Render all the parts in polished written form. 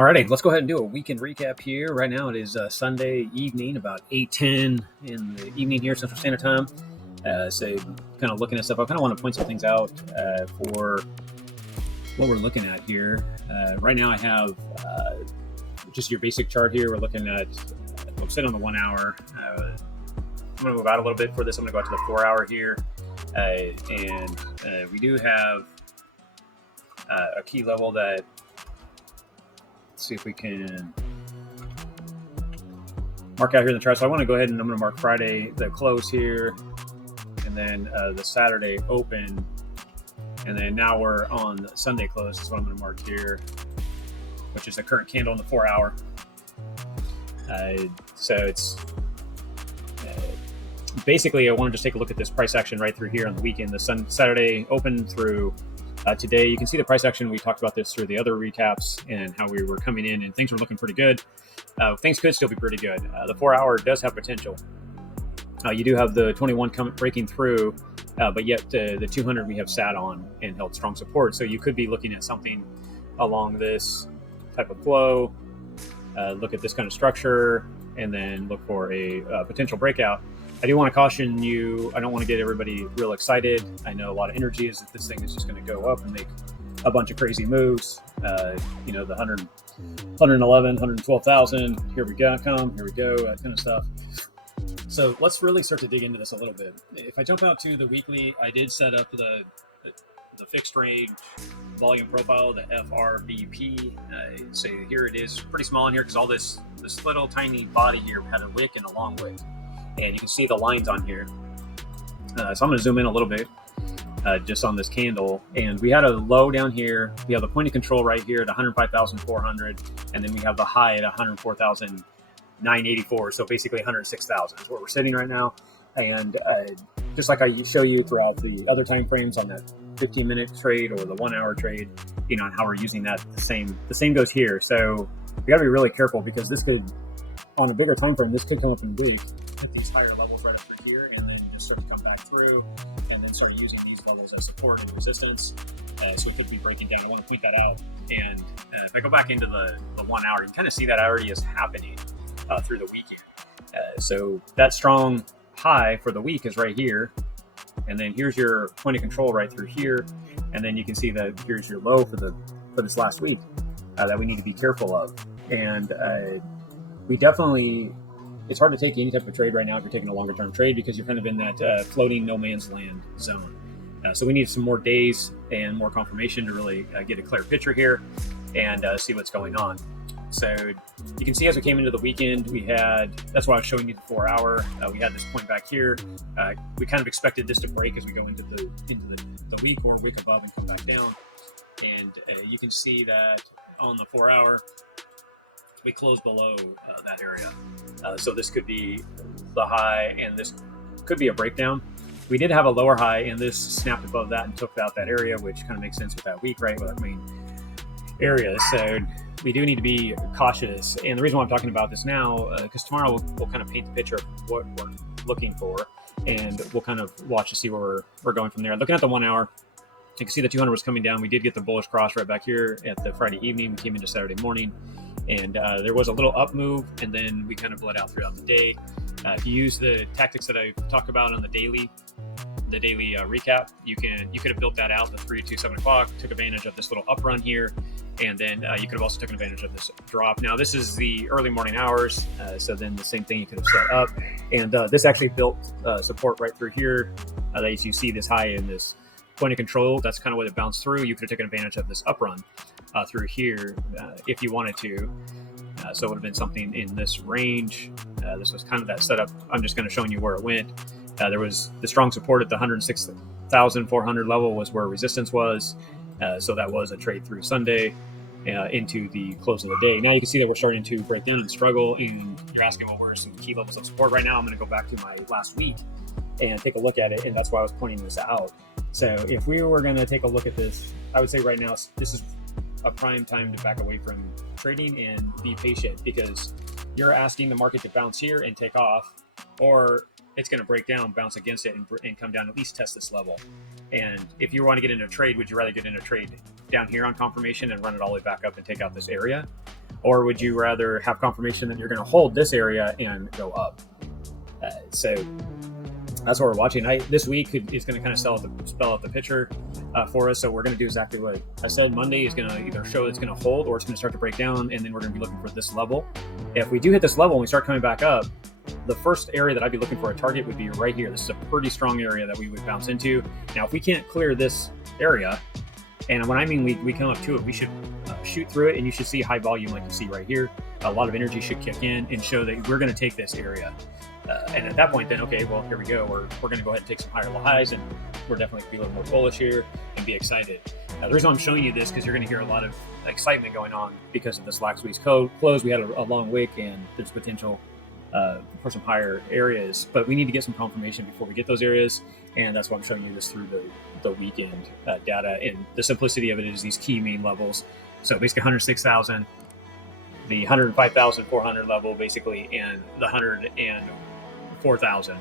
Alrighty, let's go ahead and do a weekend recap here. Right now it is Sunday evening, about 8:10 in the evening here, Central Standard Time. So kind of looking at stuff. I kind of want to point some things out for what we're looking at here. Right now I have just your basic chart here. We're looking at, we'll sit on the 1 hour. I'm going to move out a little bit for this. I'm going to go out to the 4 hour here. And we do have a key level that, let's see if we can mark out here in the chart. So I want to go ahead and I'm going to mark Friday, the close here, and then the Saturday open. And then now we're on the Sunday close. That's what I'm going to mark here, which is the current candle in the 4 hour. So it's basically, I want to just take a look at this price action right through here on the weekend. The Saturday open through today. You can see the price action. We talked about this through the other recaps and how we were coming in and things were looking pretty good. Things could still be pretty good. The 4 hour does have potential. You do have the 21 breaking through, but yet the 200 we have sat on and held strong support. So you could be looking at something along this type of flow, look at this kind of structure, and then look for a potential breakout. I do want to caution you, I don't want to get everybody real excited. I know a lot of energy is that this thing is just going to go up and make a bunch of crazy moves. The 111, 112,000, here we go, that kind of stuff. So let's really start to dig into this a little bit. If I jump out to the weekly, I did set up the fixed range volume profile, the FRBP. So here it is, pretty small in here because all this little tiny body here had a wick and a long wick. And you can see the lines on here. So I'm going to zoom in a little bit just on this candle. And we had a low down here. We have the point of control right here at 105,400. And then we have the high at 104,984. So basically 106,000 is where we're sitting right now. And just like I show you throughout the other time frames on that 15-minute trade or the 1 hour trade, and how we're using that, the same goes here. So we got to be really careful because this could, on a bigger time frame, this could come up and break at these higher levels right up through here, and then sort of come back through, and then start using these levels as support and resistance. So it could be breaking down. I want to point that out. And if I go back into the 1 hour, you can kind of see that already is happening through the weekend. So that strong high for the week is right here, and then here's your point of control right through here, and then you can see that here's your low for this last week that we need to be careful of. And we definitely, it's hard to take any type of trade right now if you're taking a longer term trade because you're kind of in that floating no man's land zone. So we need some more days and more confirmation to really get a clear picture here and see what's going on. So you can see as we came into the weekend, that's why I was showing you the 4 hour. We had this point back here. We kind of expected this to break as we go into the week or wick above and come back down. And you can see that on the 4 hour, we closed below that area. So this could be the high, and this could be a breakdown. We did have a lower high, and this snapped above that and took out that area, which kind of makes sense with that week, right? With that main area. So we do need to be cautious. And the reason why I'm talking about this now, because tomorrow we'll kind of paint the picture of what we're looking for, and we'll kind of watch to see where we're going from there. Looking at the 1 hour, you can see the 200 was coming down. We did get the bullish cross right back here at the Friday evening. We came into Saturday morning, and there was a little up move, and then we kind of bled out throughout the day. If you use the tactics that I talk about on the daily recap, you could have built that out, the 3 to 7 o'clock, took advantage of this little up run here, and then you could have also taken advantage of this drop. Now this is the early morning hours, so then the same thing you could have set up, and this actually built support right through here. As you see this high in this point of control, that's kind of what it bounced through. You could have taken advantage of this up run through here if you wanted to. So it would have been something in this range. This was kind of that setup. I'm just kind of showing you where it went. There was the strong support at the 106,400 level was where resistance was. So that was a trade through Sunday into the close of the day. Now you can see that we're starting to break down and struggle, and you're asking, well, where are some key levels of support? Right now, I'm going to go back to my last week and take a look at it, and that's why I was pointing this out. So if we were going to take a look at this, I would say right now, this is a prime time to back away from trading and be patient, because you're asking the market to bounce here and take off, or it's going to break down, bounce against it, and come down, at least test this level. And if you want to get into a trade, would you rather get in a trade down here on confirmation and run it all the way back up and take out this area? or would you rather have confirmation that you're going to hold this area and go up? So that's what we're watching. This week is going to kind of spell out the picture for us. So we're going to do exactly what I said. Monday is going to either show it's going to hold or it's going to start to break down, and then we're going to be looking for this level. If we do hit this level and we start coming back up, the first area that I'd be looking for a target would be right here. This is a pretty strong area that we would bounce into. Now, if we can't clear this area, and when I mean we come up to it, we should shoot through it, and you should see high volume like you see right here. A lot of energy should kick in and show that we're going to take this area. And at that point, then, okay, well, here we go. We're going to go ahead and take some higher highs, and we're definitely going to be a little more bullish here and be excited. The reason I'm showing you this because you're going to hear a lot of excitement going on because of this last week's close. We had a long wick, and there's potential for some higher areas, but we need to get some confirmation before we get those areas, and that's why I'm showing you this through the weekend data. And the simplicity of it is these key main levels. So basically 106,000, the 105,400 level basically, and the 104,000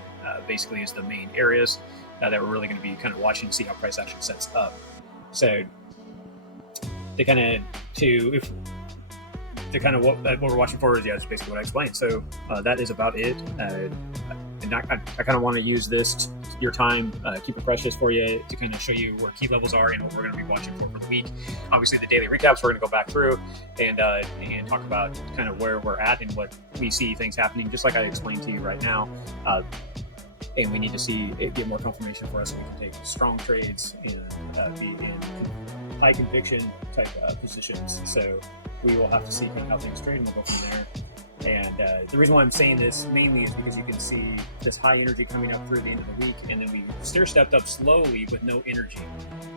basically is the main areas that we're really going to be kind of watching to see how price action sets up. So what we're watching for is, it's basically what I explained. So that is about it. And I kind of want to use your time, keep it precious for you, to kind of show you where key levels are and what we're going to be watching for the week. Obviously, the daily recaps, we're going to go back through and talk about kind of where we're at and what we see things happening, just like I explained to you right now. And we need to see it get more confirmation for us so we can take strong trades and be in high conviction type positions. So we will have to see kind of how things trade, and we'll go from there. And the reason why I'm saying this mainly is because you can see this high energy coming up through the end of the week, and then we stair-stepped up slowly with no energy.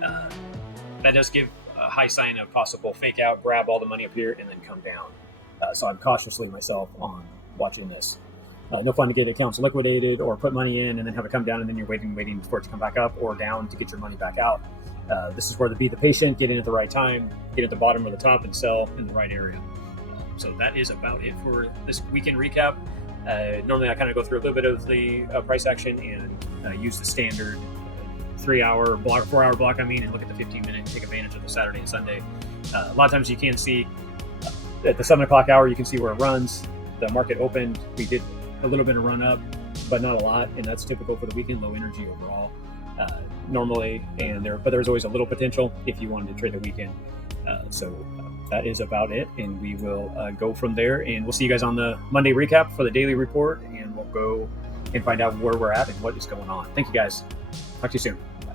That does give a high sign of possible fake out, grab all the money up here, and then come down. So I'm cautiously myself on watching this. No fun to get accounts liquidated or put money in and then have it come down, and then you're waiting for it to come back up or down to get your money back out. This is where be the patient, get in at the right time, get at the bottom or the top, and sell in the right area. So that is about it for this weekend recap. Normally I kind of go through a little bit of the price action and use the standard 3-hour block, 4-hour block, and look at the 15-minute, take advantage of the Saturday and Sunday. A lot of times you can see at the 7 o'clock hour, you can see where it runs. The market opened, we did a little bit of run up, but not a lot, and that's typical for the weekend, low energy overall. Normally, but there's always a little potential if you wanted to trade the weekend. So that is about it, and we will go from there, and we'll see you guys on the Monday recap for the daily report, and we'll go and find out where we're at and what is going on. Thank you guys. Talk to you soon. Bye.